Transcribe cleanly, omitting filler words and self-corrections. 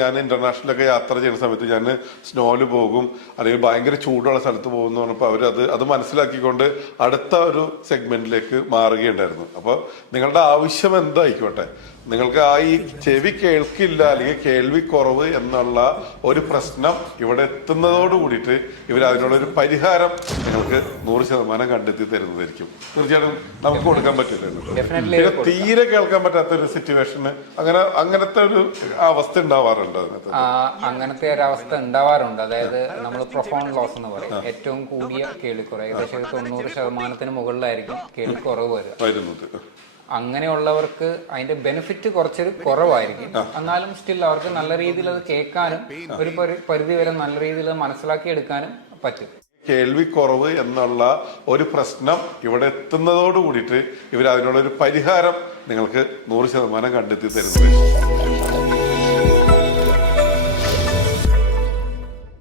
ഞാൻ ഇന്റർനാഷണലൊക്കെ യാത്ര ചെയ്യുന്ന സമയത്ത് ഞാൻ സ്നോയിൽ പോകും അല്ലെങ്കിൽ ഭയങ്കര ചൂടുള്ള സ്ഥലത്ത് പോകുന്നു പറഞ്ഞപ്പോൾ അത് മനസ്സിലാക്കിക്കൊണ്ട് അടുത്ത ഒരു സെഗ്മെന്റിലേക്ക് മാറുകയുണ്ടായിരുന്നു. അപ്പോൾ നിങ്ങളുടെ ആവശ്യം എന്തായിക്കോട്ടെ, നിങ്ങൾക്ക് ഈ ചെവി കേൾക്കില്ല അല്ലെങ്കിൽ കേൾവി കുറവ് എന്നുള്ള ഒരു പ്രശ്നം ഇവിടെ എത്തുന്നതോട് കൂടിയിട്ട് ഇവർ അതിനുള്ളൊരു പരിഹാരം നിങ്ങൾക്ക് 100% കണ്ടെത്തി തരുന്നതായിരിക്കും. തീർച്ചയായിട്ടും നമുക്ക് കൊടുക്കാൻ പറ്റില്ല. തീരെ കേൾക്കാൻ പറ്റാത്ത ഒരു സിറ്റുവേഷന് അങ്ങനത്തെ ഒരു അവസ്ഥ ഉണ്ടാവാറുണ്ട്. അങ്ങനത്തെ ഒരു അവസ്ഥ ഉണ്ടാവാറുണ്ട്. അതായത് നമ്മൾ പ്രൊഫൗണ്ട് ലോസ് എന്ന് പറയും. ഏറ്റവും കൂടിയ കേൾവിക്കുറവ് ഏകദേശം 90% മുകളിലായിരിക്കും കേൾവിക്കുറവ് വരുന്നത്. അങ്ങനെയുള്ളവർക്ക് അതിന്റെ ബെനിഫിറ്റ് കുറച്ചൊരു കുറവായിരിക്കും. എന്നാലും സ്റ്റിൽ അവർക്ക് നല്ല രീതിയിൽ അത് കേൾക്കാനും ഒരു പരിധി വരെ നല്ല രീതിയിൽ മനസ്സിലാക്കി എടുക്കാനും പറ്റും. കേൾവി കുറവ് എന്നുള്ള ഒരു പ്രശ്നം ഇവിടെ എത്തുന്നതോട് കൂടിയിട്ട് ഇവർ അതിനുള്ളൊരു പരിഹാരം നിങ്ങൾക്ക് 100% കണ്ടെത്തി തരുന്നത്.